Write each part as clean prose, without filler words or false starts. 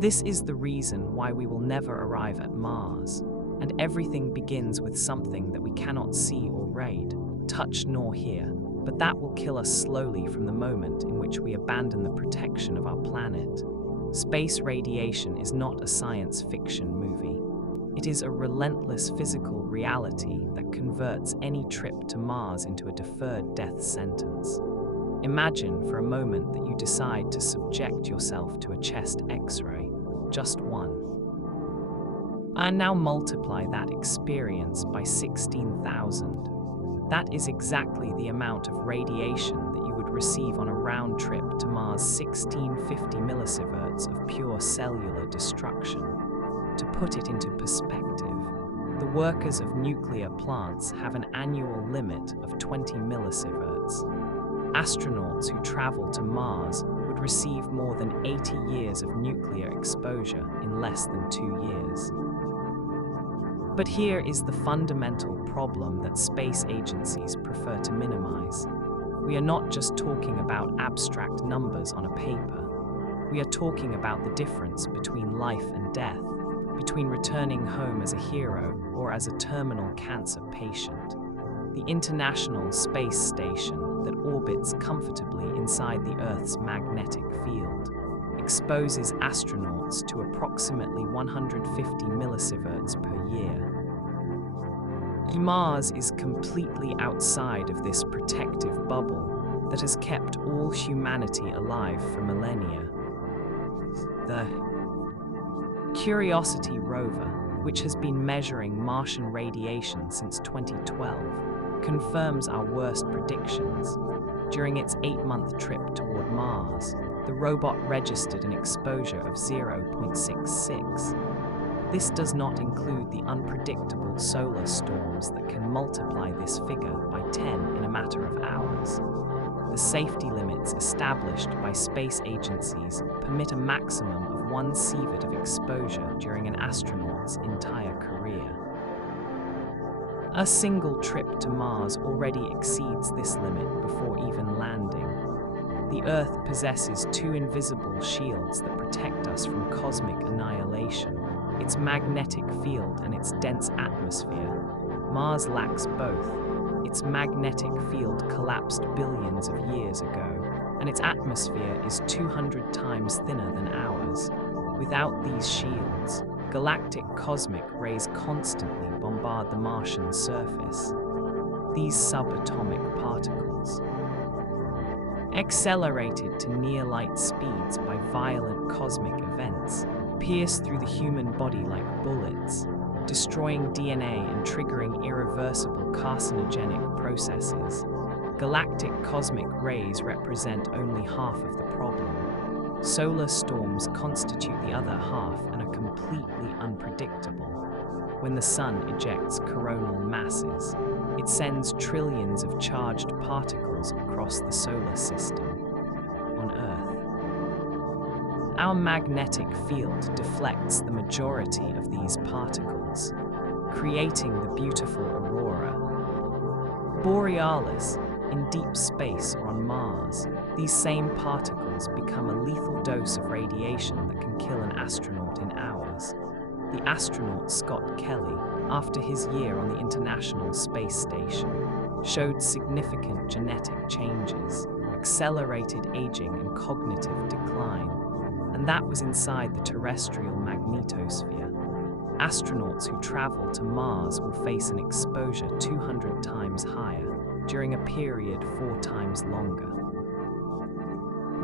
This is the reason why we will never arrive at Mars, and everything begins with something that we cannot see or raid, touch nor hear, but that will kill us slowly from the moment in which we abandon the protection of our planet. Space radiation is not a science fiction movie. It is a relentless physical reality that converts any trip to Mars into a deferred death sentence. Imagine for a moment that you decide to subject yourself to a chest X-ray, just one. And now multiply that experience by 16,000. That is exactly the amount of radiation that you would receive on a round trip to Mars' 1650 millisieverts of pure cellular destruction. To put it into perspective, the workers of nuclear plants have an annual limit of 20 millisieverts. Astronauts who travel to Mars would receive more than 80 years of nuclear exposure in less than 2 years. But here is the fundamental problem that space agencies prefer to minimize. We are not just talking about abstract numbers on a paper. We are talking about the difference between life and death, between returning home as a hero or as a terminal cancer patient. The International Space Station that orbits comfortably inside the Earth's magnetic field exposes astronauts to approximately 150 millisieverts per year. Mars is completely outside of this protective bubble that has kept all humanity alive for millennia. The Curiosity rover, which has been measuring Martian radiation since 2012, confirms our worst predictions. During its 8-month trip toward Mars, the robot registered an exposure of 0.66. This does not include the unpredictable solar storms that can multiply this figure by 10 in a matter of hours. The safety limits established by space agencies permit a maximum of 1 sievert of exposure during an astronaut's entire career. A single trip to Mars already exceeds this limit before even landing. The Earth possesses 2 invisible shields that protect us from cosmic annihilation: its magnetic field and its dense atmosphere. Mars lacks both. Its magnetic field collapsed billions of years ago, and its atmosphere is 200 times thinner than ours. Without these shields, galactic cosmic rays constantly bombard the Martian surface. These subatomic particles, accelerated to near-light speeds by violent cosmic events, pierce through the human body like bullets, destroying DNA and triggering irreversible carcinogenic processes. Galactic cosmic rays represent only half of the problem. Solar storms constitute the other half and are completely unpredictable. When the sun ejects coronal masses, it sends trillions of charged particles across the solar system. On Earth, our magnetic field deflects the majority of these particles, creating the beautiful aurora borealis. In deep space or on Mars, these same particles become a lethal dose of radiation that can kill an astronaut in hours. The astronaut Scott Kelly, after his year on the International Space Station, showed significant genetic changes, accelerated aging and cognitive decline, and that was inside the terrestrial magnetosphere. Astronauts who travel to Mars will face an exposure 200 times higher during a period 4 times longer.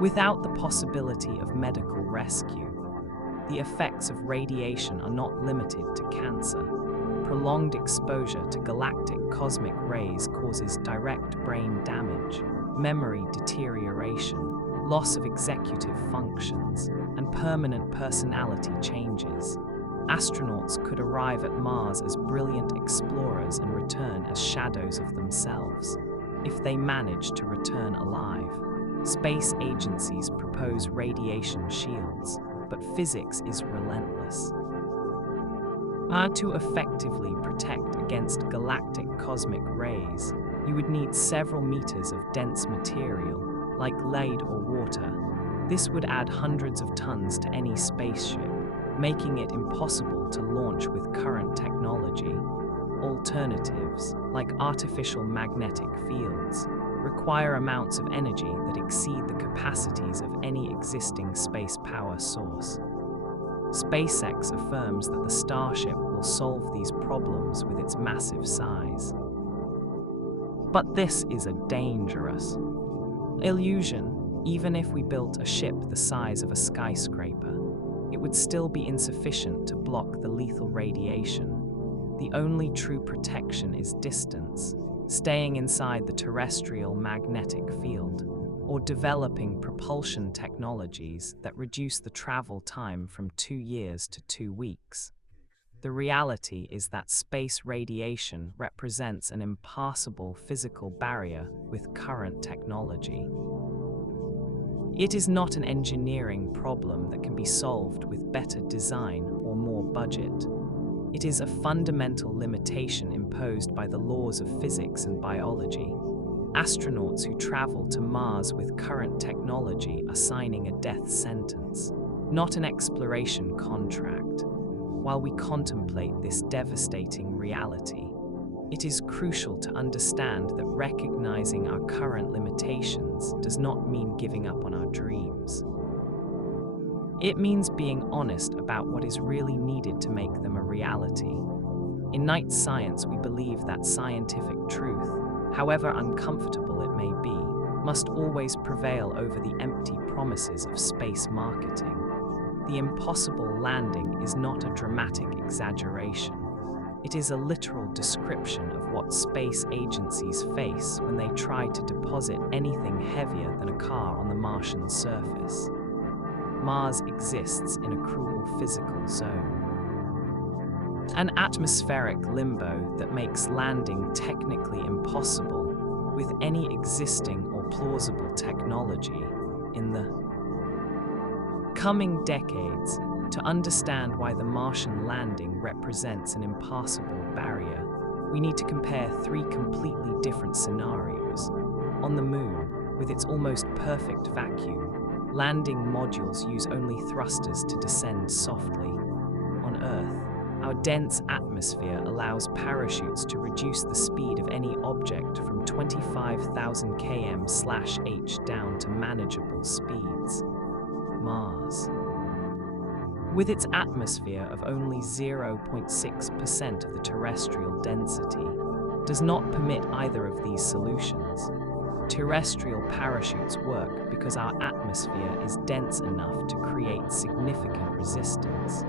Without the possibility of medical rescue, the effects of radiation are not limited to cancer. Prolonged exposure to galactic cosmic rays causes direct brain damage, memory deterioration, loss of executive functions, and permanent personality changes. Astronauts could arrive at Mars as brilliant explorers and return as shadows of themselves, if they manage to return alive. Space agencies propose radiation shields, but physics is relentless. To effectively protect against galactic cosmic rays, you would need several meters of dense material, like lead or water. This would add hundreds of tons to any spaceship, making it impossible to launch with current technology. Alternatives, like artificial magnetic fields, require amounts of energy that exceed the capacities of any existing space power source. SpaceX affirms that the Starship will solve these problems with its massive size. But this is a dangerous illusion. Even if we built a ship the size of a skyscraper, it would still be insufficient to block the lethal radiation. The only true protection is distance, staying inside the terrestrial magnetic field, or developing propulsion technologies that reduce the travel time from 2 years to 2 weeks. The reality is that space radiation represents an impassable physical barrier with current technology. It is not an engineering problem that can be solved with better design or more budget. It is a fundamental limitation imposed by the laws of physics and biology. Astronauts who travel to Mars with current technology are signing a death sentence, not an exploration contract. While we contemplate this devastating reality, it is crucial to understand that recognizing our current limitations does not mean giving up on our dreams. It means being honest about what is really needed to make them a reality. In Knight Science, we believe that scientific truth, however uncomfortable it may be, must always prevail over the empty promises of space marketing. The impossible landing is not a dramatic exaggeration. It is a literal description of what space agencies face when they try to deposit anything heavier than a car on the Martian surface. Mars exists in a cruel physical zone, an atmospheric limbo that makes landing technically impossible with any existing or plausible technology in the coming decades. To understand why the Martian landing represents an impassable barrier, we need to compare 3 completely different scenarios. On the Moon, with its almost perfect vacuum, landing modules use only thrusters to descend softly. On Earth, our dense atmosphere allows parachutes to reduce the speed of any object from 25,000 km/h down to manageable speeds. Mars, with its atmosphere of only 0.6% of the terrestrial density, does not permit either of these solutions. Terrestrial parachutes work because our atmosphere is dense enough to create significant resistance.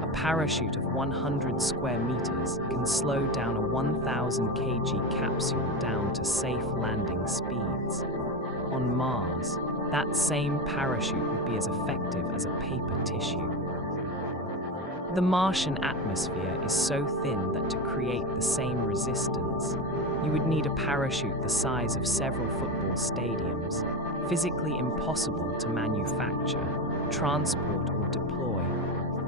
A parachute of 100 square meters can slow down a 1,000 kg capsule down to safe landing speeds. On Mars, that same parachute would be as effective as a paper tissue. The Martian atmosphere is so thin that to create the same resistance, you would need a parachute the size of several football stadiums, physically impossible to manufacture, transport, or deploy.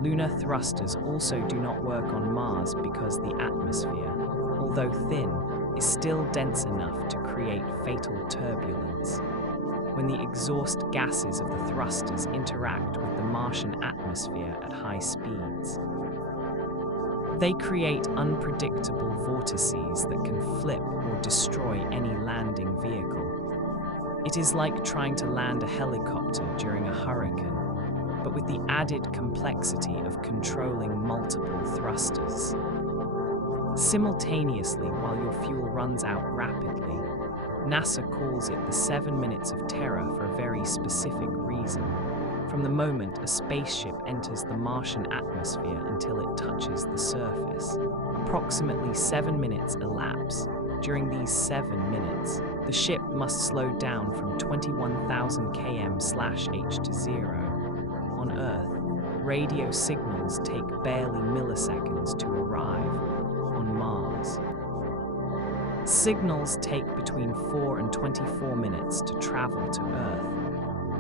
Lunar thrusters also do not work on Mars because the atmosphere, although thin, is still dense enough to create fatal turbulence. When the exhaust gases of the thrusters interact with the Martian atmosphere at high speeds, they create unpredictable vortices that can flip or destroy any landing vehicle. It is like trying to land a helicopter during a hurricane, but with the added complexity of controlling multiple thrusters simultaneously while your fuel runs out rapidly. NASA calls it the 7 minutes of terror for a very specific reason. From the moment a spaceship enters the Martian atmosphere until it touches the surface, approximately 7 minutes elapse. During these 7 minutes, the ship must slow down from 21,000 km/h to 0. On Earth, radio signals take barely milliseconds to arrive. On Mars, signals take between 4 and 24 minutes to travel to Earth.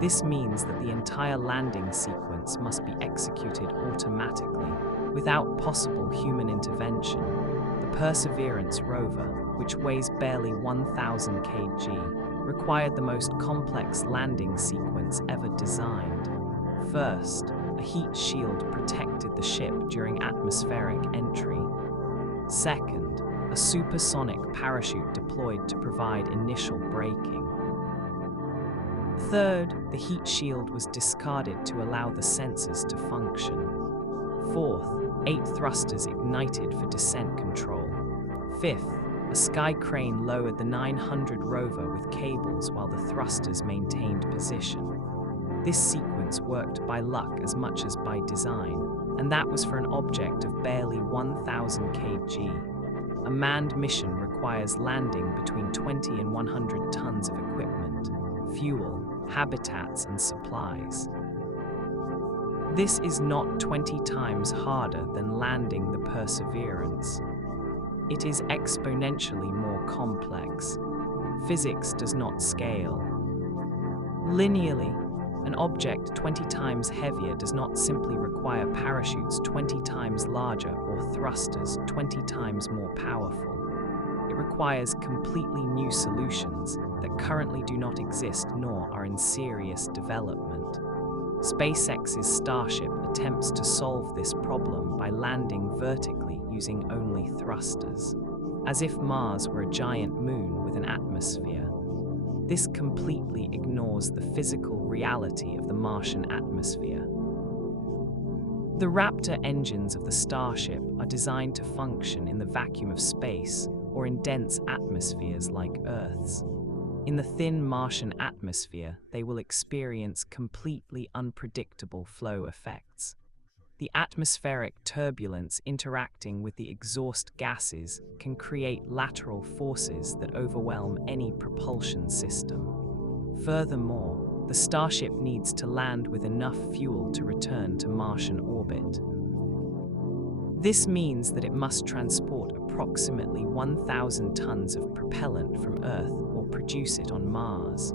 This means that the entire landing sequence must be executed automatically, without possible human intervention. The Perseverance rover, which weighs barely 1,000 kg, required the most complex landing sequence ever designed. First, a heat shield protected the ship during atmospheric entry. Second, a supersonic parachute deployed to provide initial braking. Third, the heat shield was discarded to allow the sensors to function. Fourth, 8 thrusters ignited for descent control. Fifth, a sky crane lowered the 900 rover with cables while the thrusters maintained position. This sequence worked by luck as much as by design, and that was for an object of barely 1,000 kg. A manned mission requires landing between 20 and 100 tons of equipment, fuel, habitats, and supplies. This is not 20 times harder than landing the Perseverance. It is exponentially more complex. Physics does not scale linearly. An object 20 times heavier does not simply require parachutes 20 times larger or thrusters 20 times more powerful. It requires completely new solutions that currently do not exist nor are in serious development. SpaceX's Starship attempts to solve this problem by landing vertically using only thrusters, as if Mars were a giant moon with an atmosphere. This completely ignores the physical reality of the Martian atmosphere. The Raptor engines of the Starship are designed to function in the vacuum of space or in dense atmospheres like Earth's. In the thin Martian atmosphere, they will experience completely unpredictable flow effects. The atmospheric turbulence interacting with the exhaust gases can create lateral forces that overwhelm any propulsion system. Furthermore, the Starship needs to land with enough fuel to return to Martian orbit. This means that it must transport approximately 1,000 tons of propellant from Earth or produce it on Mars.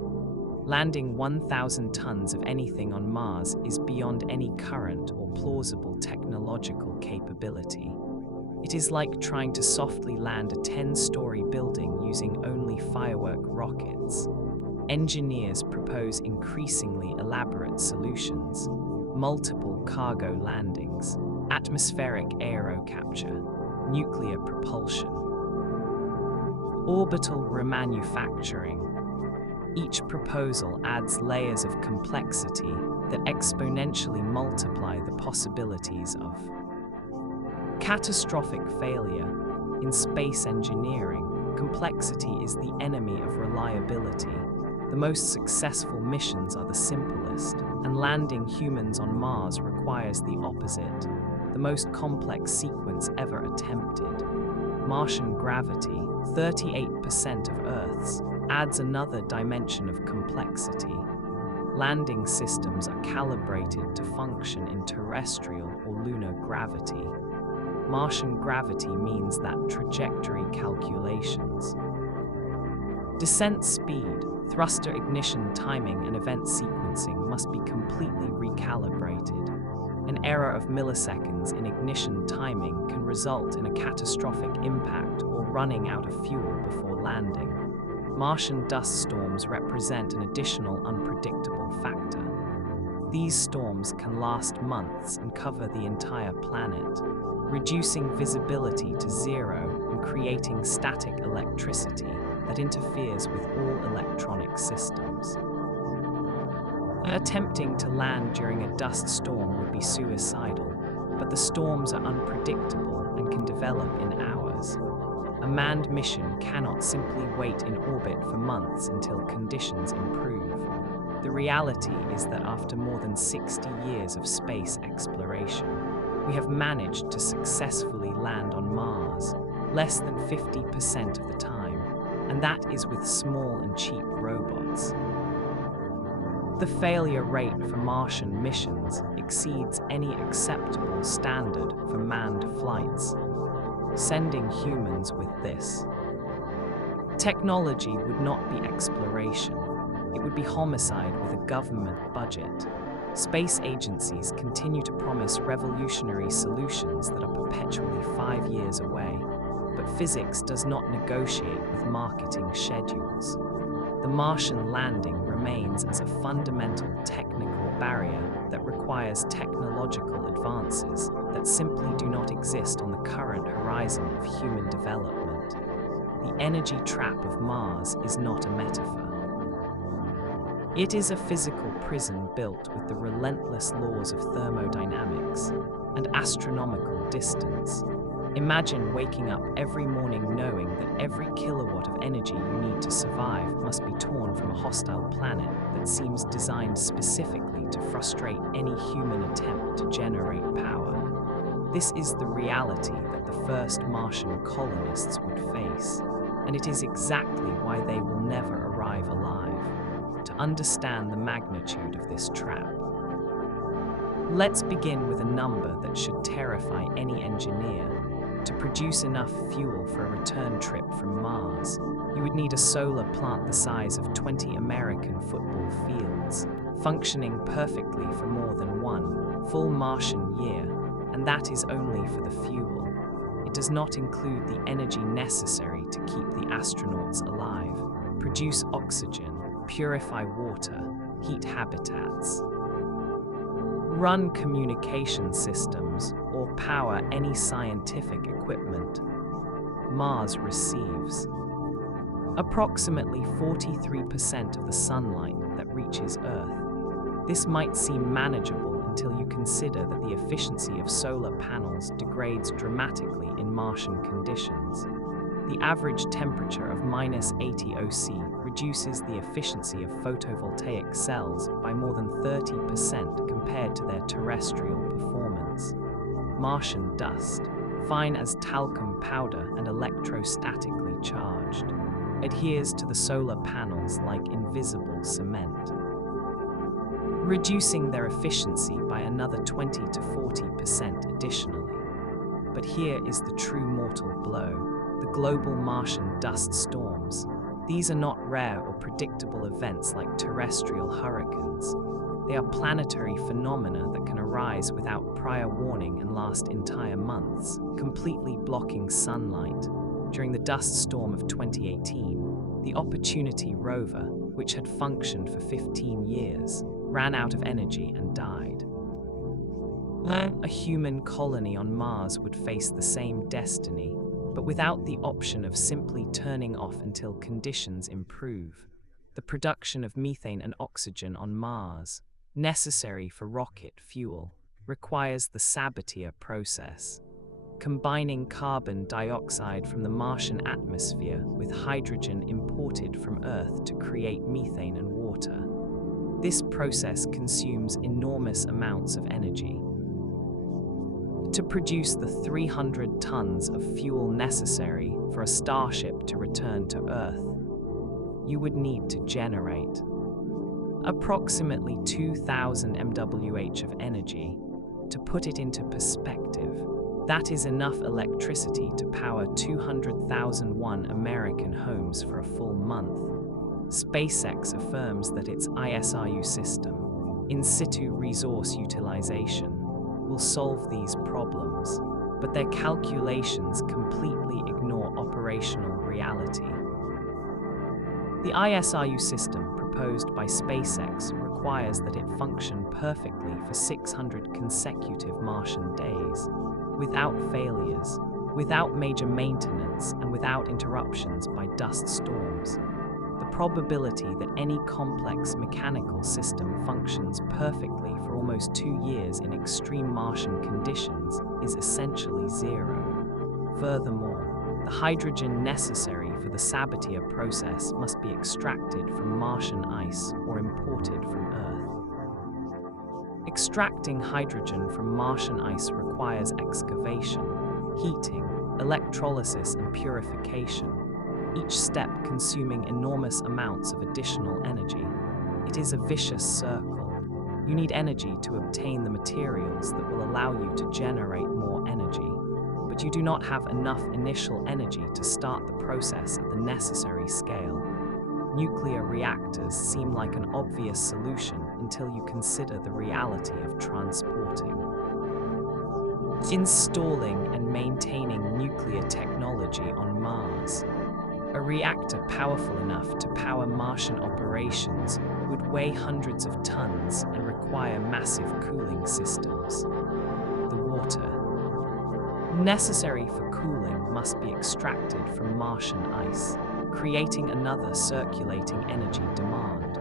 Landing 1,000 tons of anything on Mars is beyond any current or plausible technological capability. It is like trying to softly land a 10-story building using only firework rockets. Engineers propose increasingly elaborate solutions: multiple cargo landings, atmospheric aero capture, nuclear propulsion, orbital remanufacturing. Each proposal adds layers of complexity that exponentially multiply the possibilities of catastrophic failure. In space engineering, complexity is the enemy of reliability. The most successful missions are the simplest, and landing humans on Mars requires the opposite, the most complex sequence ever attempted. Martian gravity, 38% of Earth's, adds another dimension of complexity. Landing systems are calibrated to function in terrestrial or lunar gravity. Martian gravity means that trajectory calculations, descent speed, thruster ignition timing, and event sequencing must be completely recalibrated. An error of milliseconds in ignition timing can result in a catastrophic impact or running out of fuel before landing. Martian dust storms represent an additional unpredictable factor. These storms can last months and cover the entire planet, reducing visibility to zero and creating static electricity that interferes with all electronic systems. Attempting to land during a dust storm would be suicidal, but the storms are unpredictable and can develop in hours. A manned mission cannot simply wait in orbit for months until conditions improve. The reality is that after more than 60 years of space exploration, we have managed to successfully land on Mars, less than 50% of the time, and that is with small and cheap robots. The failure rate for Martian missions exceeds any acceptable standard for manned flights. Sending humans with this technology would not be exploration. It would be homicide with a government budget. Space agencies continue to promise revolutionary solutions that are perpetually 5 years away, but physics does not negotiate with marketing schedules. the Martian landing remains as a fundamental technical barrier that requires technological advances that simply do not exist on the current horizon of human development. The energy trap of Mars is not a metaphor. It is a physical prison built with the relentless laws of thermodynamics and astronomical distance. Imagine waking up every morning knowing that every kilowatt of energy you need to survive must be torn from a hostile planet that seems designed specifically to frustrate any human attempt to generate power. This is the reality that the first Martian colonists would face, and it is exactly why they will never arrive alive. To understand the magnitude of this trap, let's begin with a number that should terrify any engineer. To produce enough fuel for a return trip from Mars, you would need a solar plant the size of 20 American football fields, functioning perfectly for more than one full Martian year, and that is only for the fuel. It does not include the energy necessary to keep the astronauts alive, produce oxygen, purify water, heat habitats, run communication systems, or power any scientific equipment. Mars receives approximately 43% of the sunlight that reaches Earth. This might seem manageable until you consider that the efficiency of solar panels degrades dramatically in Martian conditions. The average temperature of -80 OC reduces the efficiency of photovoltaic cells by more than 30% compared to their terrestrial performance. Martian dust, fine as talcum powder and electrostatically charged, adheres to the solar panels like invisible cement, reducing their efficiency by another 20 to 40% additionally. But here is the true mortal blow. The global Martian dust storms. These are not rare or predictable events like terrestrial hurricanes. They are planetary phenomena that can arise without prior warning and last entire months, completely blocking sunlight. During the dust storm of 2018, the Opportunity rover, which had functioned for 15 years, ran out of energy and died. A human colony on Mars would face the same destiny, but without the option of simply turning off until conditions improve. The production of methane and oxygen on Mars, necessary for rocket fuel, requires the Sabatier process, combining carbon dioxide from the Martian atmosphere with hydrogen imported from Earth to create methane and water. This process consumes enormous amounts of energy. To produce the 300 tons of fuel necessary for a Starship to return to Earth, you would need to generate approximately 2,000 MWh of energy. To put it into perspective, that is enough electricity to power 200,001 American homes for a full month. SpaceX affirms that its ISRU system, in situ resource utilization, will solve these problems, but their calculations completely ignore operational reality. The ISRU system proposed by SpaceX requires that it function perfectly for 600 consecutive Martian days, without failures, without major maintenance, and without interruptions by dust storms. The probability that any complex mechanical system functions perfectly for almost 2 years in extreme Martian conditions is essentially zero. Furthermore, the hydrogen necessary for the Sabatier process must be extracted from Martian ice or imported from Earth. Extracting hydrogen from Martian ice requires excavation, heating, electrolysis, and purification, each step consuming enormous amounts of additional energy. It is a vicious circle. You need energy to obtain the materials that will allow you to generate more energy, but you do not have enough initial energy to start the process at the necessary scale. Nuclear reactors seem like an obvious solution until you consider the reality of transporting, installing, and maintaining nuclear technology on Mars. A reactor powerful enough to power Martian operations would weigh hundreds of tons and require massive cooling systems. The water necessary for cooling must be extracted from Martian ice, creating another circulating energy demand.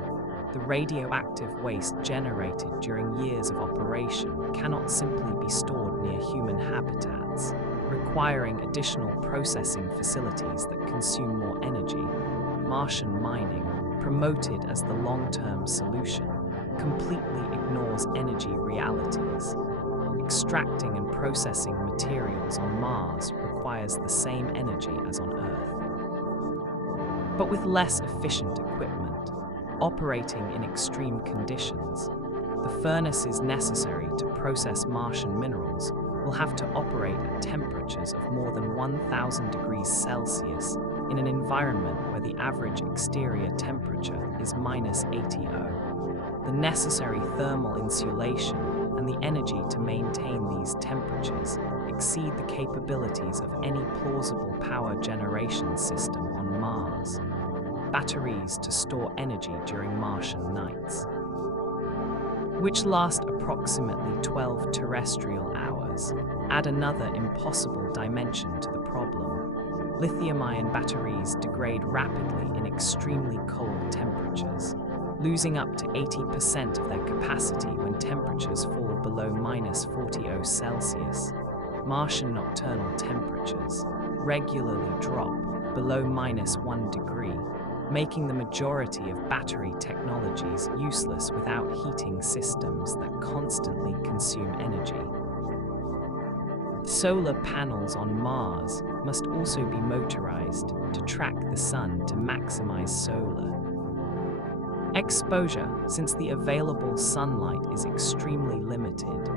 The radioactive waste generated during years of operation cannot simply be stored near human habitats, requiring additional processing facilities that consume more energy. Martian mining, promoted as the long-term solution, completely ignores energy realities. Extracting and processing materials on Mars requires the same energy as on Earth, but with less efficient equipment. Operating in extreme conditions, the furnaces necessary to process Martian minerals will have to operate at temperatures of more than 1,000 degrees Celsius in an environment where the average exterior temperature is -80. The necessary thermal insulation and the energy to maintain these temperatures exceed the capabilities of any plausible power generation system on Mars. Batteries to store energy during Martian nights, which last approximately 12 terrestrial hours, add another impossible dimension to the problem. Lithium-ion batteries degrade rapidly in extremely cold temperatures, losing up to 80% of their capacity when temperatures fall below -40 Celsius. Martian nocturnal temperatures regularly drop below -1 degree, making the majority of battery technologies useless without heating systems that constantly consume energy. Solar panels on Mars must also be motorized to track the sun to maximize solar exposure, since the available sunlight is extremely limited.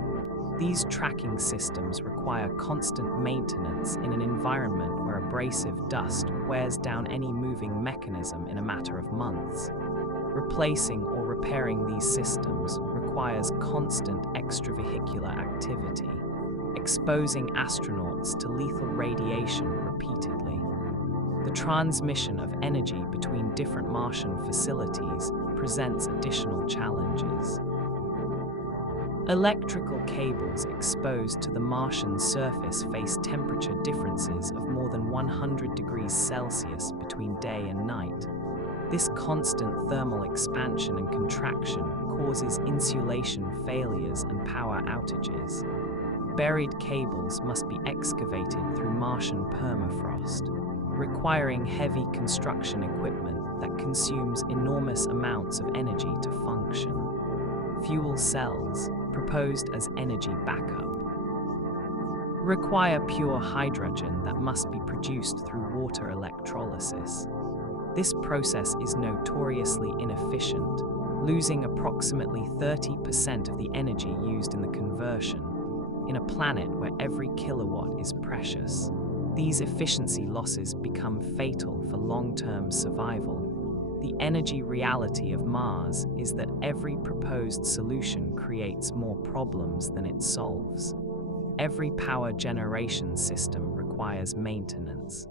These tracking systems require constant maintenance in an environment where abrasive dust wears down any moving mechanism in a matter of months. Replacing or repairing these systems requires constant extravehicular activity, exposing astronauts to lethal radiation repeatedly. The transmission of energy between different Martian facilities presents additional challenges. Electrical cables exposed to the Martian surface face temperature differences of more than 100 degrees Celsius between day and night. This constant thermal expansion and contraction causes insulation failures and power outages. Buried cables must be excavated through Martian permafrost, requiring heavy construction equipment that consumes enormous amounts of energy to function. Fuel cells, proposed as energy backup, require pure hydrogen that must be produced through water electrolysis. This process is notoriously inefficient, losing approximately 30% of the energy used in the conversion. In a planet where every kilowatt is precious, these efficiency losses become fatal for long-term survival. The energy reality of Mars is that every proposed solution creates more problems than it solves. Every power generation system requires maintenance,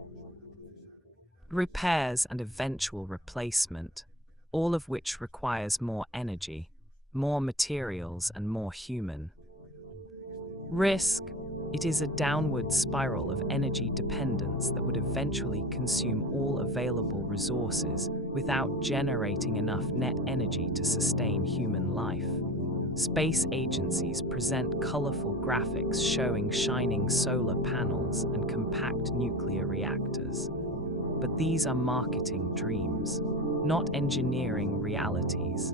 repairs, and eventual replacement, all of which requires more energy, more materials, and more human risk. It is a downward spiral of energy dependence that would eventually consume all available resources without generating enough net energy to sustain human life. Space agencies present colorful graphics showing shining solar panels and compact nuclear reactors. But these are marketing dreams, not engineering realities.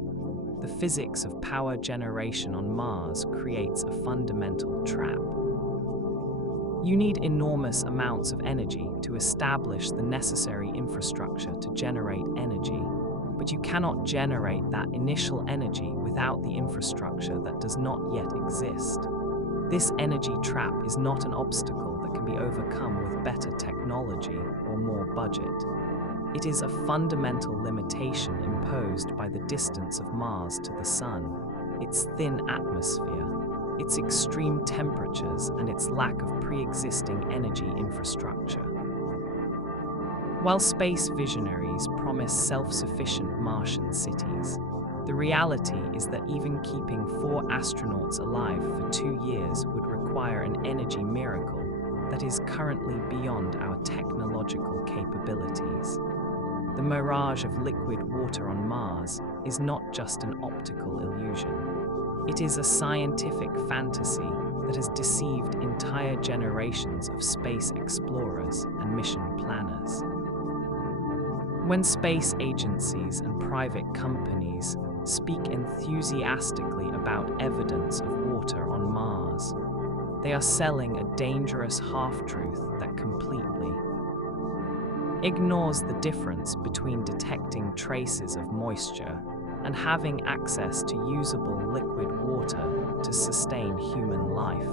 The physics of power generation on Mars creates a fundamental trap. You need enormous amounts of energy to establish the necessary infrastructure to generate energy, but you cannot generate that initial energy without the infrastructure that does not yet exist. This energy trap is not an obstacle that can be overcome with better technology or more budget. It is a fundamental limitation imposed by the distance of Mars to the Sun, its thin atmosphere, its extreme temperatures, and its lack of pre-existing energy infrastructure. While space visionaries promise self-sufficient Martian cities, the reality is that even keeping 4 astronauts alive for 2 years would require an energy miracle that is currently beyond our technological capabilities. The mirage of liquid water on Mars is not just an optical illusion. It is a scientific fantasy that has deceived entire generations of space explorers and mission planners. When space agencies and private companies speak enthusiastically about evidence of water on Mars, they are selling a dangerous half-truth that completely ignores the difference between detecting traces of moisture and having access to usable liquid water to sustain human life.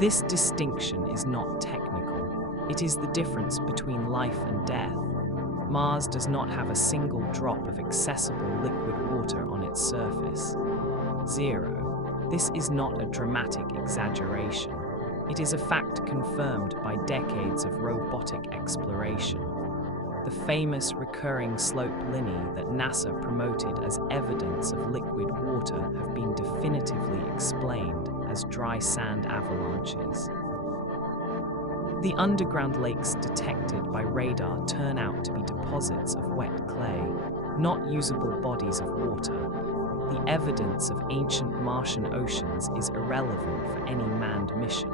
This distinction is not technical. It is the difference between life and death. Mars does not have a single drop of accessible liquid water on its surface. 0. This is not a dramatic exaggeration. It is a fact confirmed by decades of robotic exploration. The famous recurring slope lineae that NASA promoted as evidence of liquid water have been definitively explained as dry sand avalanches. The underground lakes detected by radar turn out to be deposits of wet clay, not usable bodies of water. The evidence of ancient Martian oceans is irrelevant for any manned mission,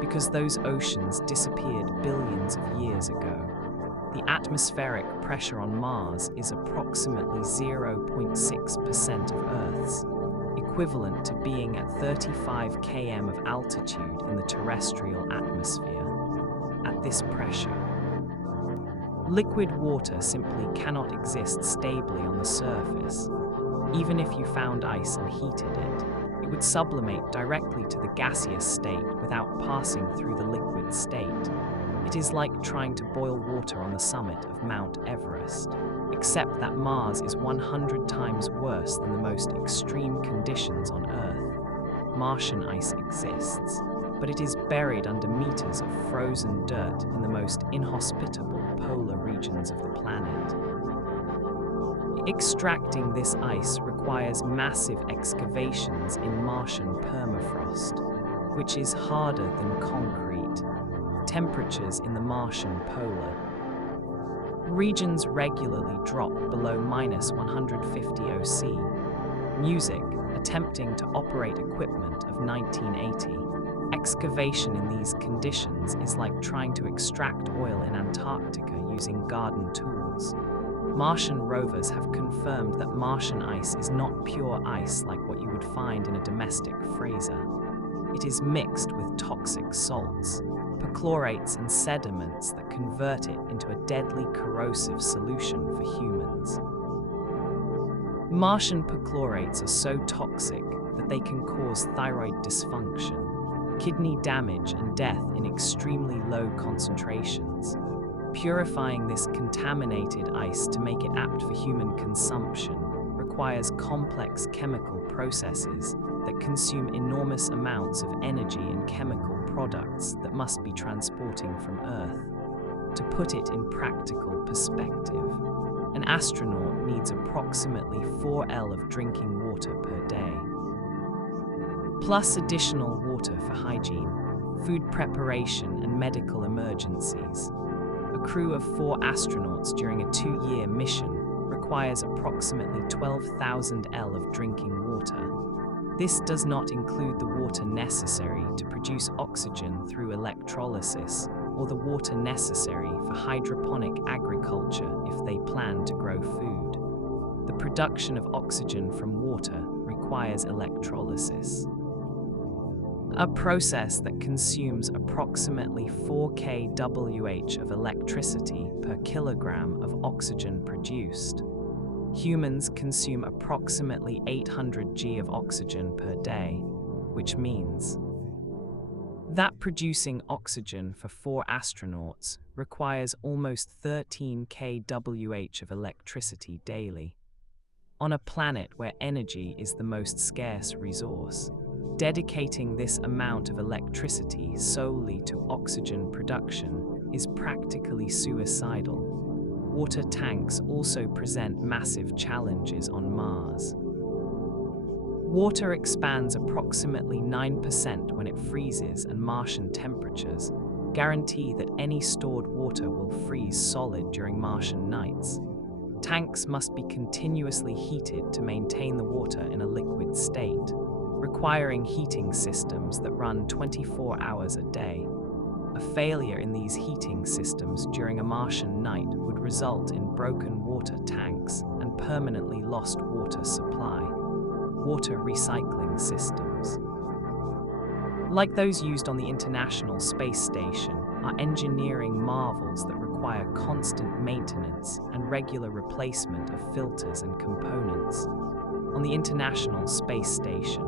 because those oceans disappeared billions of years ago. The atmospheric pressure on Mars is approximately 0.6% of Earth's, equivalent to being at 35 km of altitude in the terrestrial atmosphere. At this pressure, liquid water simply cannot exist stably on the surface. Even if you found ice and heated it, it would sublimate directly to the gaseous state without passing through the liquid state. It is like trying to boil water on the summit of Mount Everest, except that Mars is 100 times worse than the most extreme conditions on Earth. Martian ice exists, but it is buried under meters of frozen dirt in the most inhospitable polar regions of the planet. Extracting this ice requires massive excavations in Martian permafrost, which is harder than concrete. Temperatures in the Martian polar regions regularly drop below -150 OC. Music, attempting to operate equipment of 1980. Excavation in these conditions is like trying to extract oil in Antarctica using garden tools. Martian rovers have confirmed that Martian ice is not pure ice like what you would find in a domestic freezer. It is mixed with toxic salts, perchlorates and sediments that convert it into a deadly corrosive solution for humans. Martian perchlorates are so toxic that they can cause thyroid dysfunction, kidney damage and death in extremely low concentrations. Purifying this contaminated ice to make it apt for human consumption requires complex chemical processes that consume enormous amounts of energy and chemical products that must be transporting from Earth. To put it in practical perspective, an astronaut needs approximately 4 L of drinking water per day, plus additional water for hygiene, food preparation, and medical emergencies. A crew of 4 astronauts during a 2-year mission requires approximately 12,000 L of drinking water. This does not include the water necessary to produce oxygen through electrolysis or the water necessary for hydroponic agriculture if they plan to grow food. The production of oxygen from water requires electrolysis, a process that consumes approximately 4 kWh of electricity per kilogram of oxygen produced. Humans consume approximately 800 g of oxygen per day, which means that producing oxygen for 4 astronauts requires almost 13 kWh of electricity daily. On a planet where energy is the most scarce resource, dedicating this amount of electricity solely to oxygen production is practically suicidal. Water tanks also present massive challenges on Mars. Water expands approximately 9% when it freezes, and Martian temperatures guarantee that any stored water will freeze solid during Martian nights. Tanks must be continuously heated to maintain the water in a liquid state, requiring heating systems that run 24 hours a day. A failure in these heating systems during a Martian night would result in broken water tanks and permanently lost water supply. Water recycling systems, like those used on the International Space Station, are engineering marvels that require constant maintenance and regular replacement of filters and components. On the International Space Station,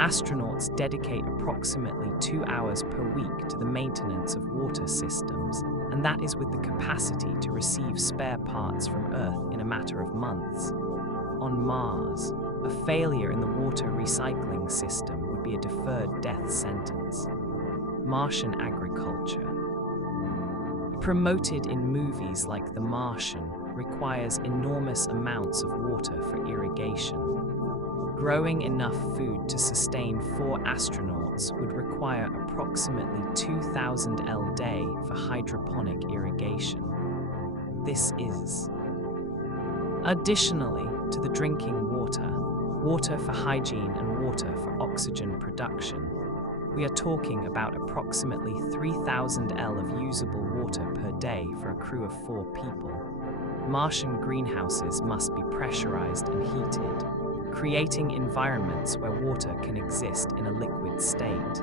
astronauts dedicate approximately 2 hours per week to the maintenance of water systems, and that is with the capacity to receive spare parts from Earth in a matter of months. On Mars, a failure in the water recycling system would be a deferred death sentence. Martian agriculture, promoted in movies like The Martian, requires enormous amounts of water for irrigation. Growing enough food to sustain 4 astronauts would require approximately 2,000 l/day for hydroponic irrigation. This is additionally to the drinking water, water for hygiene and water for oxygen production. We are talking about approximately 3,000 L of usable water per day for a crew of 4 people. Martian greenhouses must be pressurized and heated, creating environments where water can exist in a liquid state.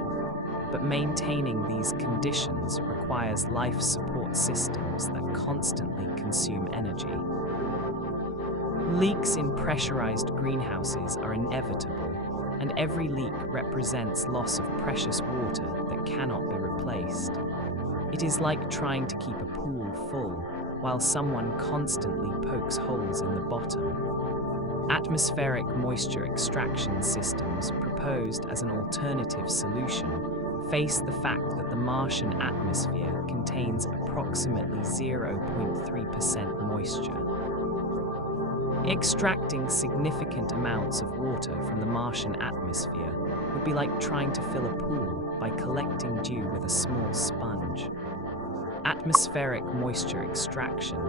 But maintaining these conditions requires life support systems that constantly consume energy. Leaks in pressurized greenhouses are inevitable, and every leak represents loss of precious water that cannot be replaced. It is like trying to keep a pool full while someone constantly pokes holes in the bottom. Atmospheric moisture extraction systems, proposed as an alternative solution, face the fact that the Martian atmosphere contains approximately 0.3% moisture. Extracting significant amounts of water from the Martian atmosphere would be like trying to fill a pool by collecting dew with a small sponge. Atmospheric moisture extraction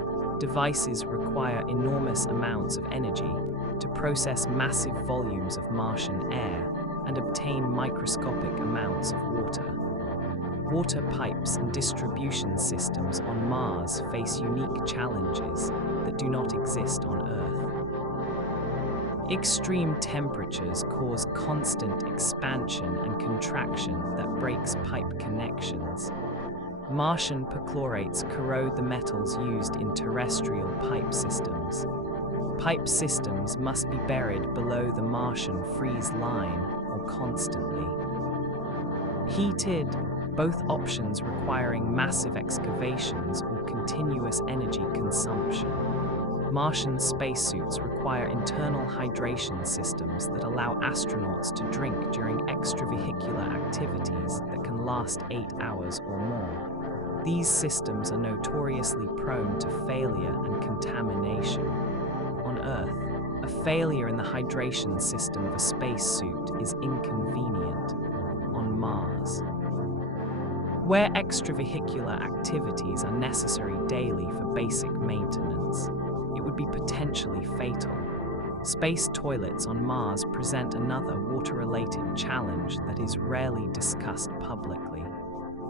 devices require enormous amounts of energy to process massive volumes of Martian air and obtain microscopic amounts of water. Water pipes and distribution systems on Mars face unique challenges that do not exist on Earth. Extreme temperatures cause constant expansion and contraction that breaks pipe connections. Martian perchlorates corrode the metals used in terrestrial pipe systems. Pipe systems must be buried below the Martian freeze line or constantly heated, both options requiring massive excavations or continuous energy consumption. Martian spacesuits require internal hydration systems that allow astronauts to drink during extravehicular activities that can last 8 hours or more. These systems are notoriously prone to failure and contamination. On Earth, a failure in the hydration system of a spacesuit is inconvenient. On Mars, where extravehicular activities are necessary daily for basic maintenance, it would be potentially fatal. Space toilets on Mars present another water-related challenge that is rarely discussed publicly.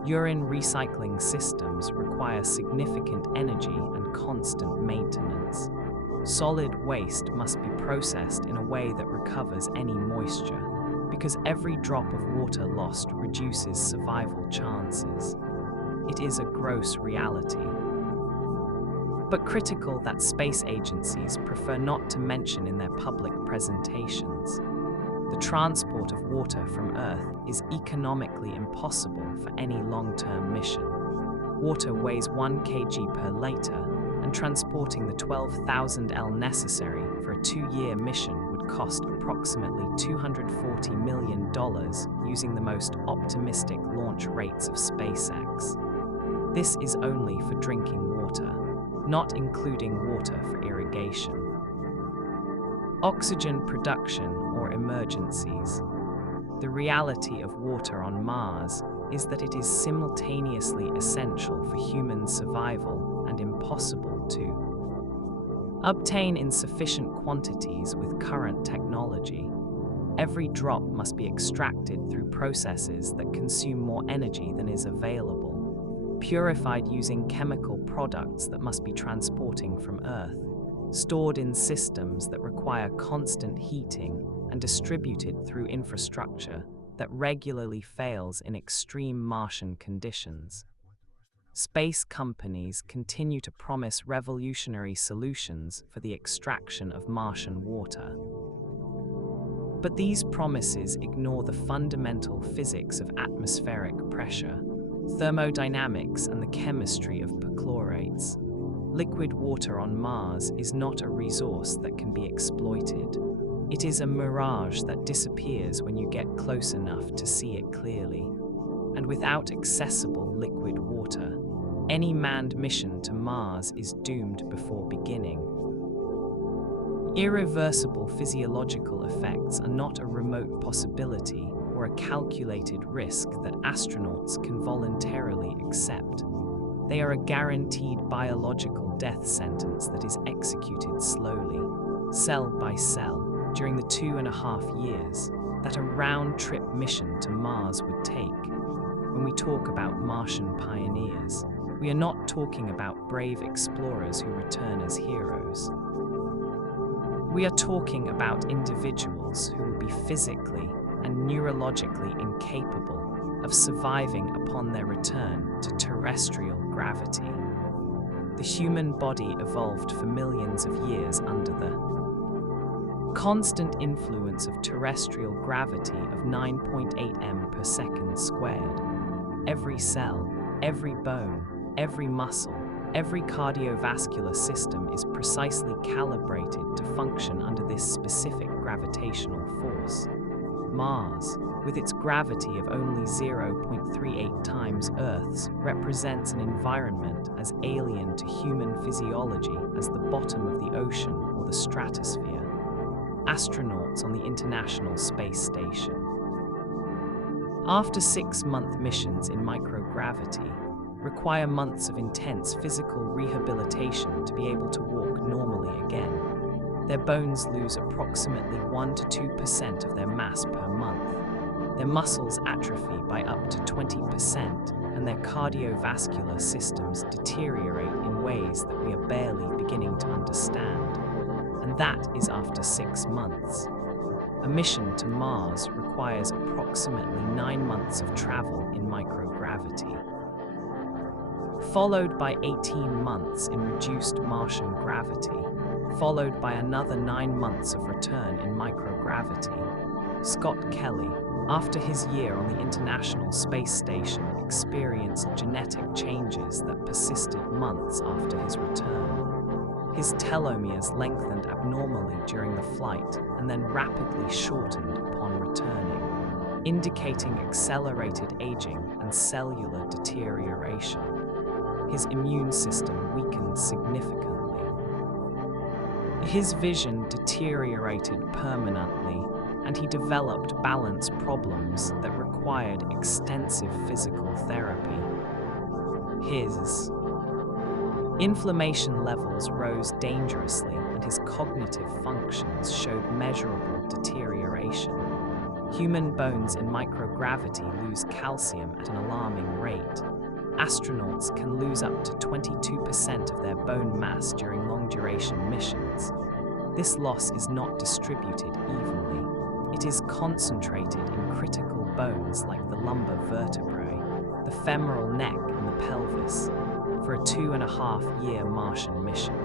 Urine recycling systems require significant energy and constant maintenance. Solid waste must be processed in a way that recovers any moisture, because every drop of water lost reduces survival chances. It is a gross reality, but critical that space agencies prefer not to mention in their public presentations. The transport of water from Earth is economically impossible for any long-term mission. Water weighs 1 kg per liter, and transporting the 12,000 L necessary for a 2-year mission would cost approximately $240 million using the most optimistic launch rates of SpaceX. This is only for drinking water, not including water for irrigation. Oxygen production or emergencies. The reality of water on Mars is that it is simultaneously essential for human survival and impossible to obtain in sufficient quantities with current technology. Every drop must be extracted through processes that consume more energy than is available, purified using chemical products that must be transporting from Earth, stored in systems that require constant heating, and distributed through infrastructure that regularly fails in extreme Martian conditions. Space companies continue to promise revolutionary solutions for the extraction of Martian water. But these promises ignore the fundamental physics of atmospheric pressure, thermodynamics, and the chemistry of perchlorates. Liquid water on Mars is not a resource that can be exploited. It is a mirage that disappears when you get close enough to see it clearly. And without accessible liquid water, any manned mission to Mars is doomed before beginning. Irreversible physiological effects are not a remote possibility or a calculated risk that astronauts can voluntarily accept. They are a guaranteed biological death sentence that is executed slowly, cell by cell, during the 2.5 years that a round-trip mission to Mars would take. When we talk about Martian pioneers, we are not talking about brave explorers who return as heroes. We are talking about individuals who will be physically and neurologically incapable of surviving upon their return to terrestrial gravity. The human body evolved for millions of years under the constant influence of terrestrial gravity of 9.8 m per second squared. Every cell, every bone, every muscle, every cardiovascular system is precisely calibrated to function under this specific gravitational force. Mars, with its gravity of only 0.38 times Earth's, represents an environment as alien to human physiology as the bottom of the ocean or the stratosphere. Astronauts on the International Space Station. After 6-month missions in microgravity, require months of intense physical rehabilitation to be able to walk normally again. Their bones lose approximately 1 to 2% of their mass per month. Their muscles atrophy by up to 20%, and their cardiovascular systems deteriorate in ways that we are barely beginning to understand. And that is after 6 months. A mission to Mars requires approximately 9 months of travel in microgravity, followed by 18 months in reduced Martian gravity, followed by another 9 months of return in microgravity. Scott Kelly, after his year on the International Space Station, experienced genetic changes that persisted months after his return. His telomeres lengthened abnormally during the flight and then rapidly shortened upon returning, indicating accelerated aging and cellular deterioration. His immune system weakened significantly. His vision deteriorated permanently, and he developed balance problems that required extensive physical therapy. His inflammation levels rose dangerously, and his cognitive functions showed measurable deterioration. Human bones in microgravity lose calcium at an alarming rate. Astronauts can lose up to 22% of their bone mass during long-duration missions. This loss is not distributed evenly. It is concentrated in critical bones like the lumbar vertebrae, the femoral neck, and the pelvis, for a 2.5-year Martian mission.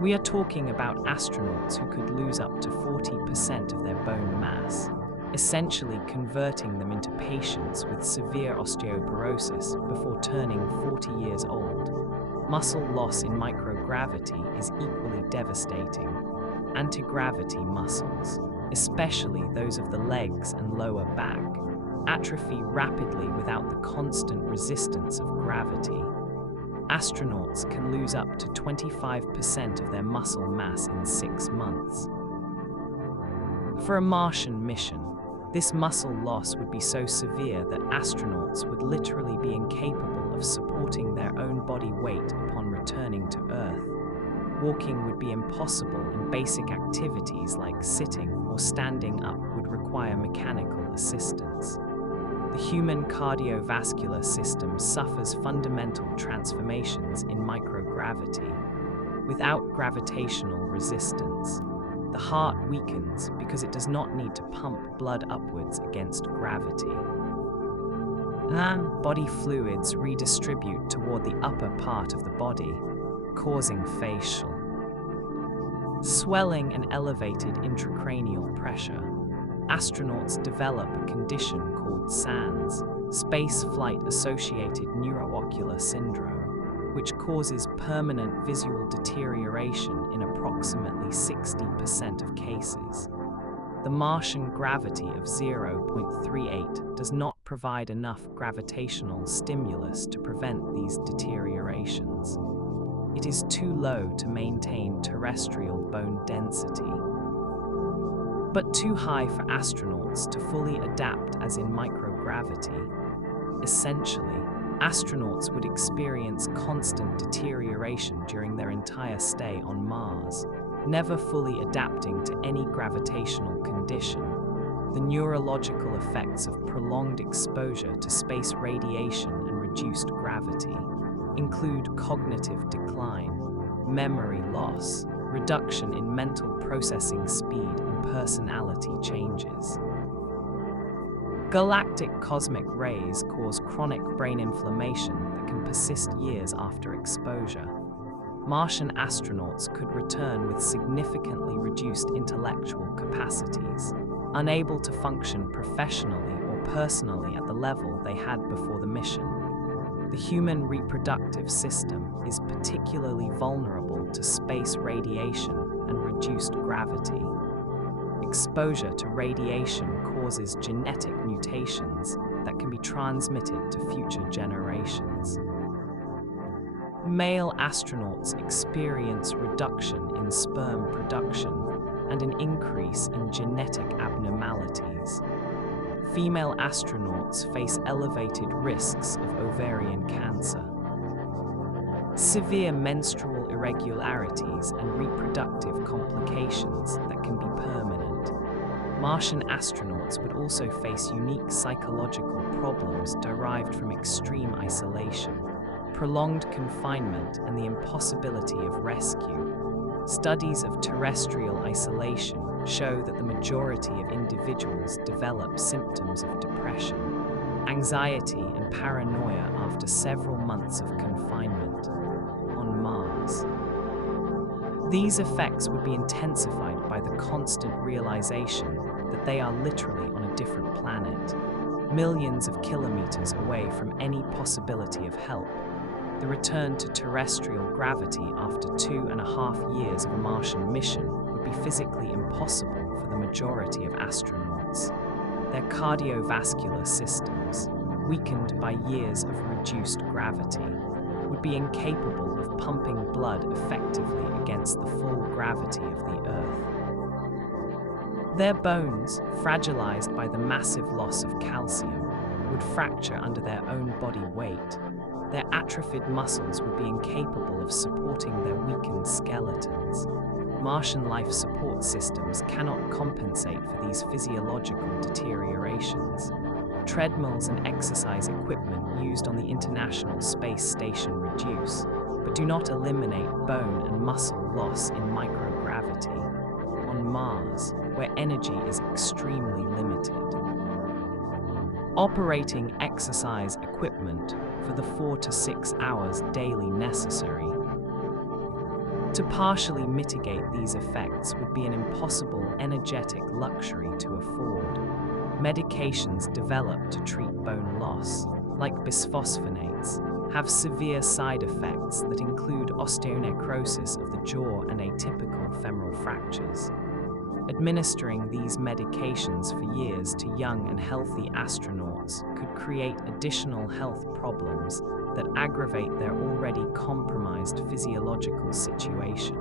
We are talking about astronauts who could lose up to 40% of their bone mass, essentially converting them into patients with severe osteoporosis before turning 40 years old. Muscle loss in microgravity is equally devastating. Anti-gravity muscles, especially those of the legs and lower back, atrophy rapidly without the constant resistance of gravity. Astronauts can lose up to 25% of their muscle mass in 6 months. For a Martian mission, this muscle loss would be so severe that astronauts would literally be incapable of supporting their own body weight upon returning to Earth. Walking would be impossible, and basic activities like sitting or standing up would require mechanical assistance. The human cardiovascular system suffers fundamental transformations in microgravity. Without gravitational resistance, the heart weakens because it does not need to pump blood upwards against gravity. And body fluids redistribute toward the upper part of the body, causing facial swelling and elevated intracranial pressure. Astronauts develop a condition called SANS, Space Flight Associated Neuroocular Syndrome, which causes permanent visual deterioration in approximately 60% of cases. The Martian gravity of 0.38 does not provide enough gravitational stimulus to prevent these deteriorations. It is too low to maintain terrestrial bone density, but too high for astronauts to fully adapt as in microgravity. Essentially, astronauts would experience constant deterioration during their entire stay on Mars, never fully adapting to any gravitational condition. The neurological effects of prolonged exposure to space radiation and reduced gravity include cognitive decline, memory loss, reduction in mental processing speed, and personality changes. Galactic cosmic rays cause chronic brain inflammation that can persist years after exposure. Martian astronauts could return with significantly reduced intellectual capacities, unable to function professionally or personally at the level they had before the mission. The human reproductive system is particularly vulnerable to space radiation and reduced gravity. Exposure to radiation causes genetic mutations that can be transmitted to future generations. Male astronauts experience reduction in sperm production and an increase in genetic abnormalities. Female astronauts face elevated risks of ovarian cancer. Severe menstrual irregularities and reproductive complications that can be permanent. Martian astronauts would also face unique psychological problems derived from extreme isolation, prolonged confinement, and the impossibility of rescue. Studies of terrestrial isolation show that the majority of individuals develop symptoms of depression, anxiety, and paranoia after several months of confinement on Mars. These effects would be intensified by the constant realization that they are literally on a different planet, millions of kilometers away from any possibility of help. The return to terrestrial gravity after 2.5 years of a Martian mission would be physically impossible for the majority of astronauts. Their cardiovascular systems, weakened by years of reduced gravity, would be incapable of pumping blood effectively against the full gravity of the Earth. Their bones, fragilized by the massive loss of calcium, would fracture under their own body weight. Their atrophied muscles would be incapable of supporting their weakened skeletons. Martian life support systems cannot compensate for these physiological deteriorations. Treadmills and exercise equipment used on the International Space Station reduce, but do not eliminate bone and muscle loss in microgravity. On Mars, where energy is extremely limited, operating exercise equipment for the 4 to 6 hours daily necessary to partially mitigate these effects would be an impossible energetic luxury to afford. Medications developed to treat bone loss, like bisphosphonates, have severe side effects that include osteonecrosis of the jaw and atypical femoral fractures. Administering these medications for years to young and healthy astronauts could create additional health problems that aggravate their already compromised physiological situation.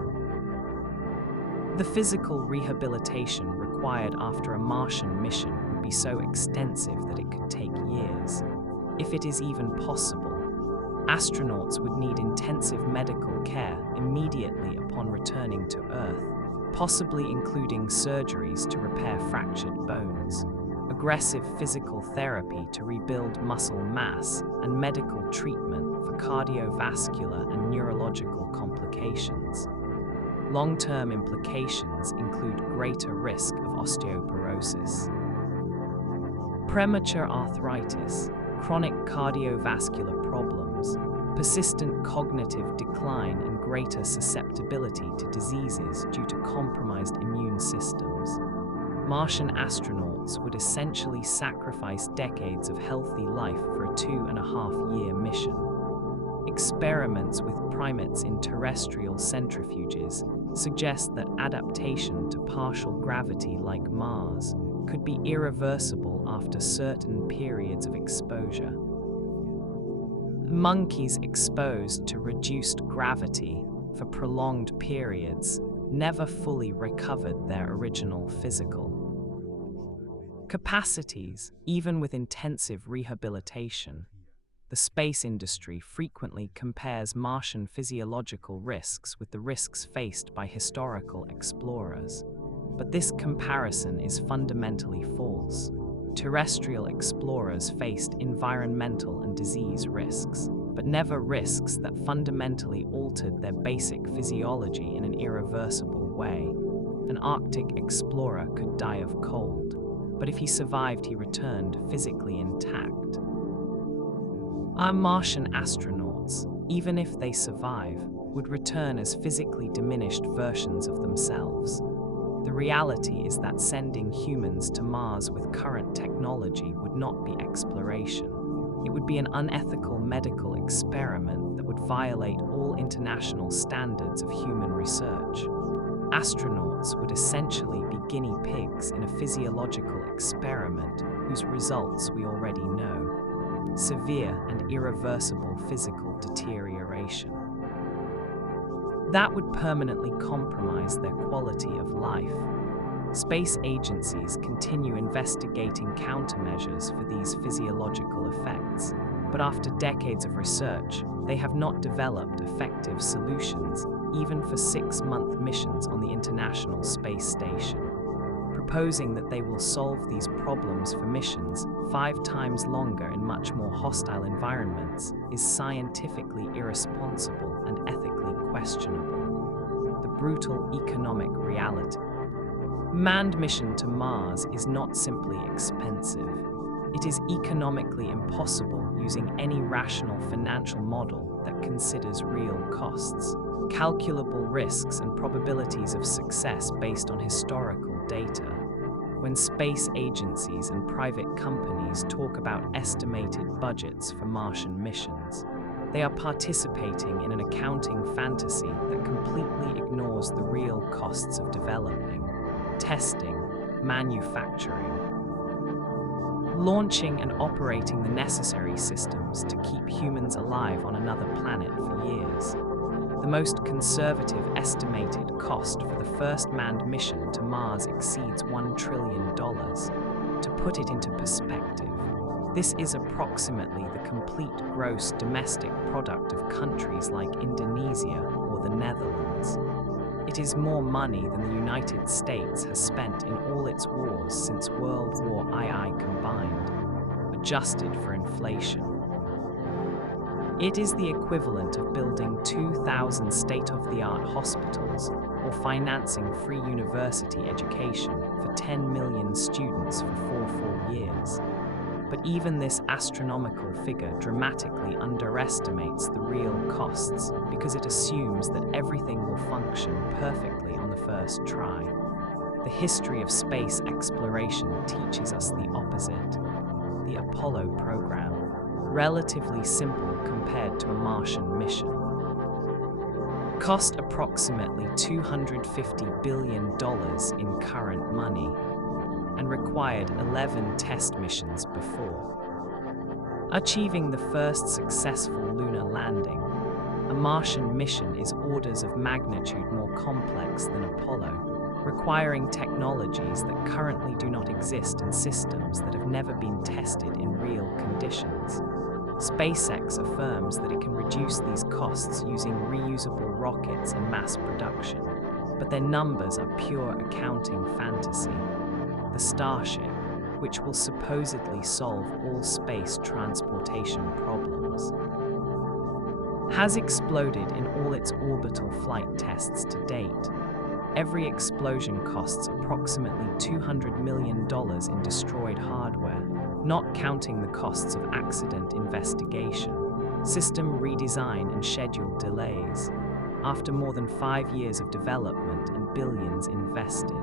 The physical rehabilitation required after a Martian mission would be so extensive that it could take years. If it is even possible, astronauts would need intensive medical care immediately upon returning to Earth, possibly including surgeries to repair fractured bones, aggressive physical therapy to rebuild muscle mass, and medical treatment for cardiovascular and neurological complications. Long-term implications include greater risk of osteoporosis, premature arthritis, chronic cardiovascular problems, persistent cognitive decline, and greater susceptibility to diseases due to compromised immune systems. Martian astronauts would essentially sacrifice decades of healthy life for a 2.5-year mission. Experiments with primates in terrestrial centrifuges suggest that adaptation to partial gravity like Mars could be irreversible after certain periods of exposure. Monkeys exposed to reduced gravity for prolonged periods never fully recovered their original physical capacities, even with intensive rehabilitation. The space industry frequently compares Martian physiological risks with the risks faced by historical explorers. But this comparison is fundamentally false. Terrestrial explorers faced environmental and disease risks, but never risks that fundamentally altered their basic physiology in an irreversible way. An Arctic explorer could die of cold, but if he survived, he returned physically intact. Our Martian astronauts, even if they survive, would return as physically diminished versions of themselves. The reality is that sending humans to Mars with current technology would not be exploration. It would be an unethical medical experiment that would violate all international standards of human research. Astronauts would essentially be guinea pigs in a physiological experiment whose results we already know: severe and irreversible physical deterioration. That would permanently compromise their quality of life. Space agencies continue investigating countermeasures for these physiological effects, but after decades of research, they have not developed effective solutions, even for 6-month missions on the International Space Station. Proposing that they will solve these problems for missions 5 times longer in much more hostile environments is scientifically irresponsible and ethically questionable. The brutal economic reality. Manned mission to Mars is not simply expensive. It is economically impossible using any rational financial model that considers real costs, calculable risks, and probabilities of success based on historical data. When space agencies and private companies talk about estimated budgets for Martian missions, they are participating in an accounting fantasy that completely ignores the real costs of developing, testing, manufacturing, launching and operating the necessary systems to keep humans alive on another planet for years. The most conservative estimated cost for the first manned mission to Mars exceeds $1 trillion. To put it into perspective, this is approximately the complete gross domestic product of countries like Indonesia or the Netherlands. It is more money than the United States has spent in all its wars since World War II combined, adjusted for inflation. It is the equivalent of building 2,000 state-of-the-art hospitals or financing free university education for 10 million students for 4 full years. But even this astronomical figure dramatically underestimates the real costs because it assumes that everything will function perfectly on the first try. The history of space exploration teaches us the opposite. The Apollo program, relatively simple compared to a Martian mission, cost approximately $250 billion in current money, and required 11 test missions before. Achieving the first successful lunar landing, a Martian mission is orders of magnitude more complex than Apollo, requiring technologies that currently do not exist in systems that have never been tested in real conditions. SpaceX affirms that it can reduce these costs using reusable rockets and mass production, but their numbers are pure accounting fantasy. The Starship, which will supposedly solve all space transportation problems, has exploded in all its orbital flight tests to date. Every explosion costs approximately $200 million in destroyed hardware, not counting the costs of accident investigation, system redesign and scheduled delays. After more than 5 years of development and billions invested,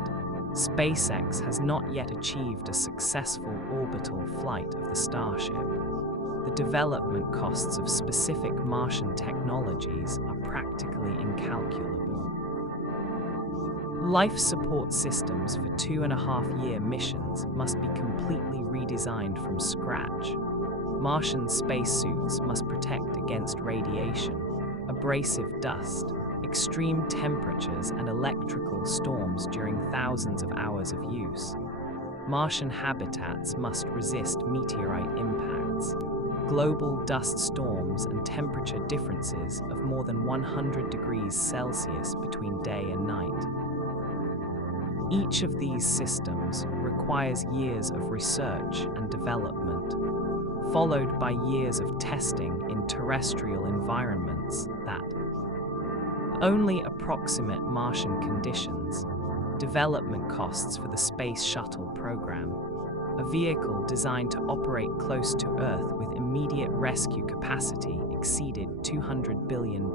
SpaceX has not yet achieved a successful orbital flight of the Starship. The development costs of specific Martian technologies are practically incalculable. Life support systems for 2.5-year missions must be completely redesigned from scratch. Martian spacesuits must protect against radiation, abrasive dust, extreme temperatures, and electrical storms during thousands of hours of use. Martian habitats must resist meteorite impacts, global dust storms, and temperature differences of more than 100 degrees Celsius between day and night. Each of these systems requires years of research and development, followed by years of testing in terrestrial environments that only approximate Martian conditions. Development costs for the Space Shuttle program, a vehicle designed to operate close to Earth with immediate rescue capacity, exceeded $200 billion.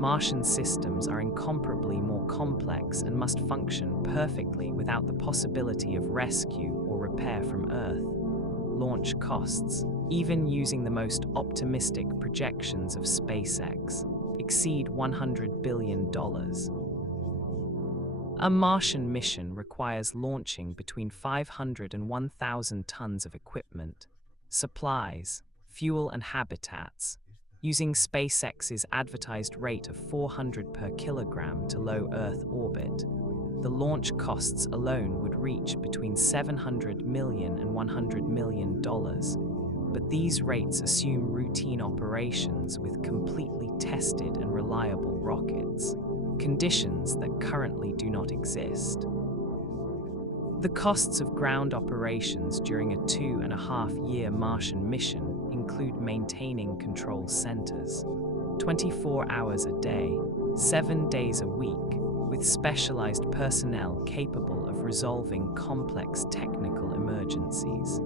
Martian systems are incomparably more complex and must function perfectly without the possibility of rescue or repair from Earth. Launch costs, even using the most optimistic projections of SpaceX, exceed $100 billion. A Martian mission requires launching between 500 and 1,000 tons of equipment, supplies, fuel, and habitats, using SpaceX's advertised rate of 400 per kilogram to low Earth orbit. The launch costs alone would reach between $700 million and $100 million, but these rates assume routine operations with completely tested and reliable rockets, conditions that currently do not exist. The costs of ground operations during a 2.5-year Martian mission include maintaining control centers, 24 hours a day, 7 days a week, with specialized personnel capable of resolving complex technical emergencies.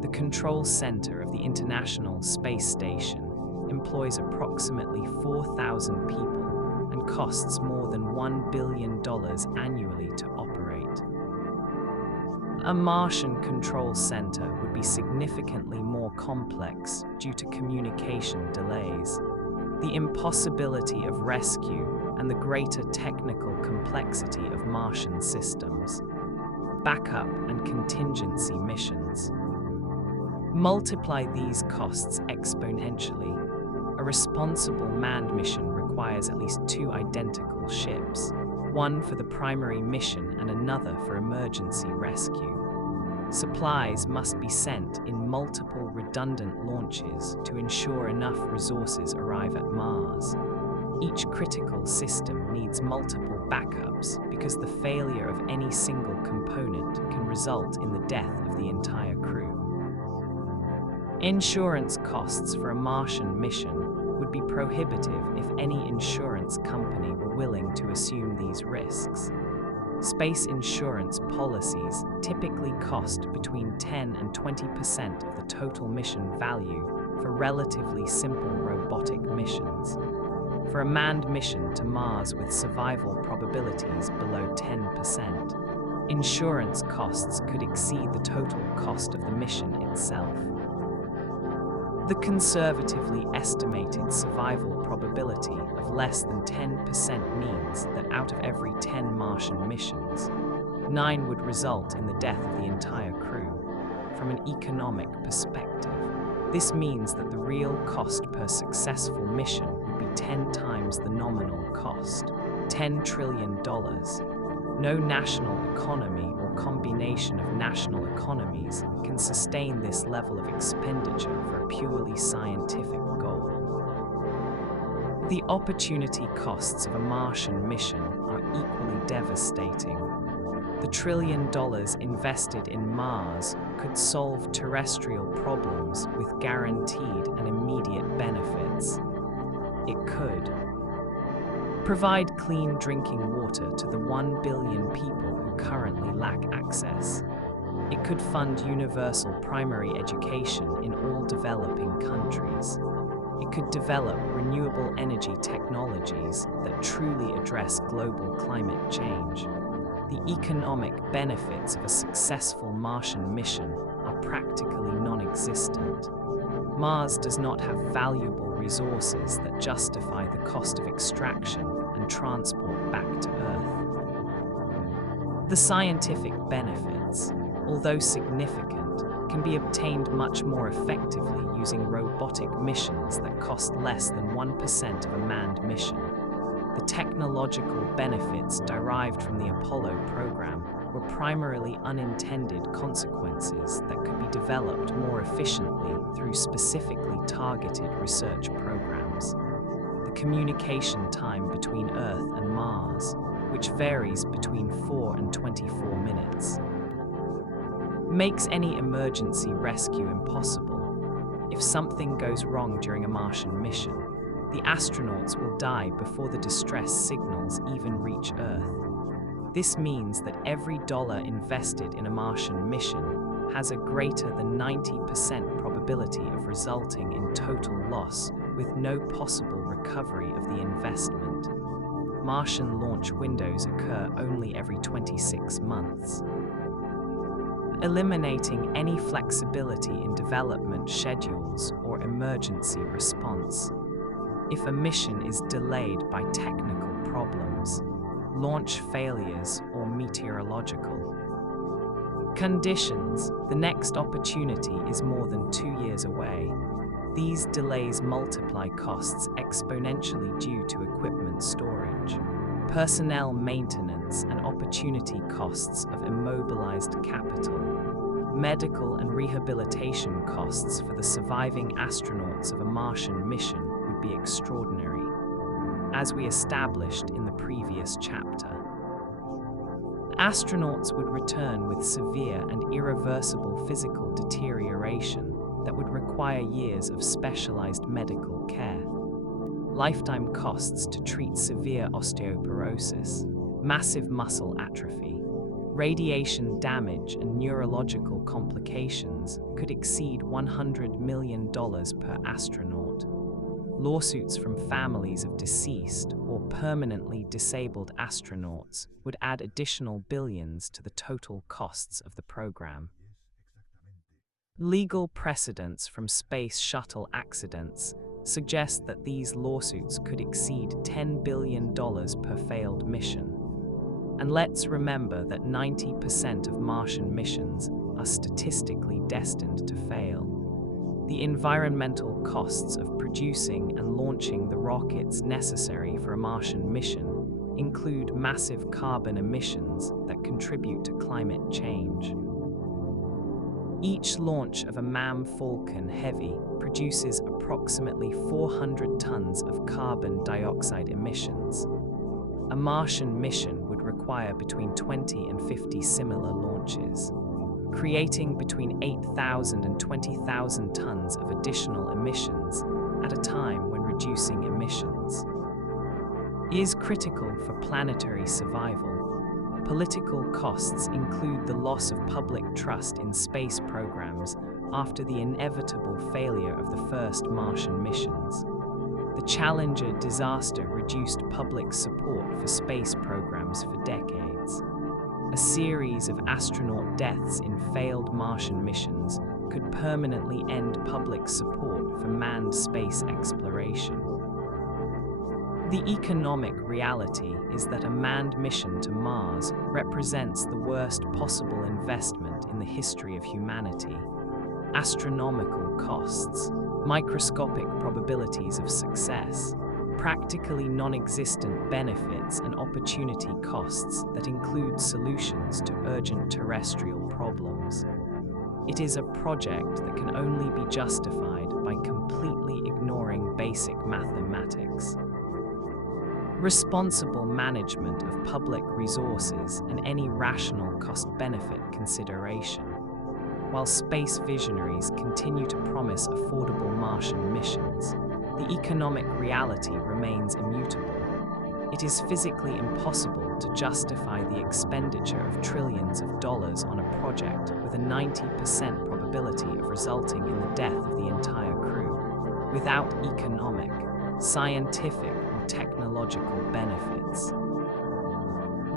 The control center of the International Space Station employs approximately 4,000 people and costs more than $1 billion annually to operate. A Martian control center would be significantly more complex due to communication delays, the impossibility of rescue, and the greater technical complexity of Martian systems. Backup and contingency missions. Multiply these costs exponentially. A responsible manned mission requires at least 2 identical ships, one for the primary mission and another for emergency rescue. Supplies must be sent in multiple redundant launches to ensure enough resources arrive at Mars. Each critical system needs multiple backups because the failure of any single component can result in the death of the entire crew. Insurance costs for a Martian mission would be prohibitive if any insurance company were willing to assume these risks. Space insurance policies typically cost between 10 and 20% of the total mission value for relatively simple robotic missions. For a manned mission to Mars with survival probabilities below 10%, insurance costs could exceed the total cost of the mission itself. The conservatively estimated survival probability of less than 10% means that out of every 10 Martian missions, 9 would result in the death of the entire crew. From an economic perspective, this means that the real cost per successful mission would be 10 times the nominal cost, $10 trillion. No national economy or combination of national economies can sustain this level of expenditure for a purely scientific goal. The opportunity costs of a Martian mission are equally devastating. The $1 trillion invested in Mars could solve terrestrial problems with guaranteed and immediate benefits. It could provide clean drinking water to the 1 billion people who currently lack access. It could fund universal primary education in all developing countries. It could develop renewable energy technologies that truly address global climate change. The economic benefits of a successful Martian mission are practically non-existent. Mars does not have valuable resources that justify the cost of extraction and transport back to Earth. The scientific benefits, although significant, can be obtained much more effectively using robotic missions that cost less than 1% of a manned mission. The technological benefits derived from the Apollo program were primarily unintended consequences that could be developed more efficiently through specifically targeted research programs. The communication time between Earth and Mars, which varies between 4 and 24 minutes, makes any emergency rescue impossible. If something goes wrong during a Martian mission, the astronauts will die before the distress signals even reach Earth. This means that every dollar invested in a Martian mission has a greater than 90% probability of resulting in total loss with no possible recovery of the investment. Martian launch windows occur only every 26 months, eliminating any flexibility in development schedules or emergency response. If a mission is delayed by technical problems, launch failures, or meteorological conditions, the next opportunity is more than 2 years away. These delays multiply costs exponentially due to equipment storage, personnel maintenance, and opportunity costs of immobilized capital. Medical and rehabilitation costs for the surviving astronauts of a Martian mission would be extraordinary, as we established in the previous chapter. Astronauts would return with severe and irreversible physical deterioration that would require years of specialized medical care. Lifetime costs to treat severe osteoporosis, massive muscle atrophy, radiation damage, and neurological complications could exceed $100 million per astronaut. Lawsuits from families of deceased or permanently disabled astronauts would add additional billions to the total costs of the program. Legal precedents from space shuttle accidents suggest that these lawsuits could exceed $10 billion per failed mission. And let's remember that 90% of Martian missions are statistically destined to fail. The environmental costs of producing and launching the rockets necessary for a Martian mission include massive carbon emissions that contribute to climate change. Each launch of a MAM Falcon Heavy produces approximately 400 tons of carbon dioxide emissions. A Martian mission would require between 20 and 50 similar launches, creating between 8,000 and 20,000 tons of additional emissions at a time when reducing emissions is critical for planetary survival. Political costs include the loss of public trust in space programs after the inevitable failure of the first Martian missions. The Challenger disaster reduced public support for space programs for decades. A series of astronaut deaths in failed Martian missions could permanently end public support for manned space exploration. The economic reality is that a manned mission to Mars represents the worst possible investment in the history of humanity. Astronomical costs, microscopic probabilities of success, practically non-existent benefits and opportunity costs that include solutions to urgent terrestrial problems. It is a project that can only be justified by completely ignoring basic mathematics. Responsible management of public resources and any rational cost-benefit consideration. While space visionaries continue to promise affordable Martian missions, the economic reality remains immutable. It is physically impossible to justify the expenditure of trillions of dollars on a project with a 90% probability of resulting in the death of the entire crew, without economic, scientific, or technological benefits.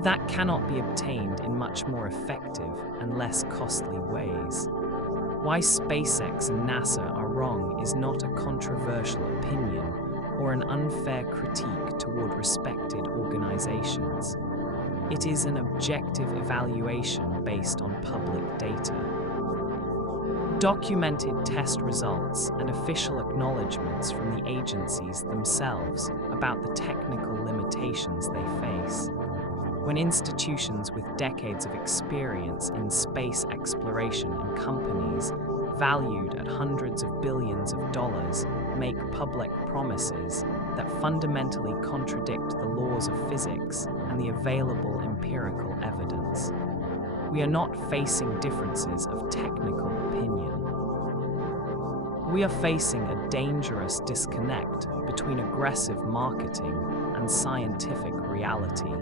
That cannot be obtained in much more effective and less costly ways. Why SpaceX and NASA are wrong is not a controversial opinion or an unfair critique toward respected organizations. It is an objective evaluation based on public data. Documented test results and official acknowledgements from the agencies themselves about the technical limitations they face. When institutions with decades of experience in space exploration and companies valued at hundreds of billions of dollars make public promises that fundamentally contradict the laws of physics and the available empirical evidence. We are not facing differences of technical opinion. We are facing a dangerous disconnect between aggressive marketing and scientific reality.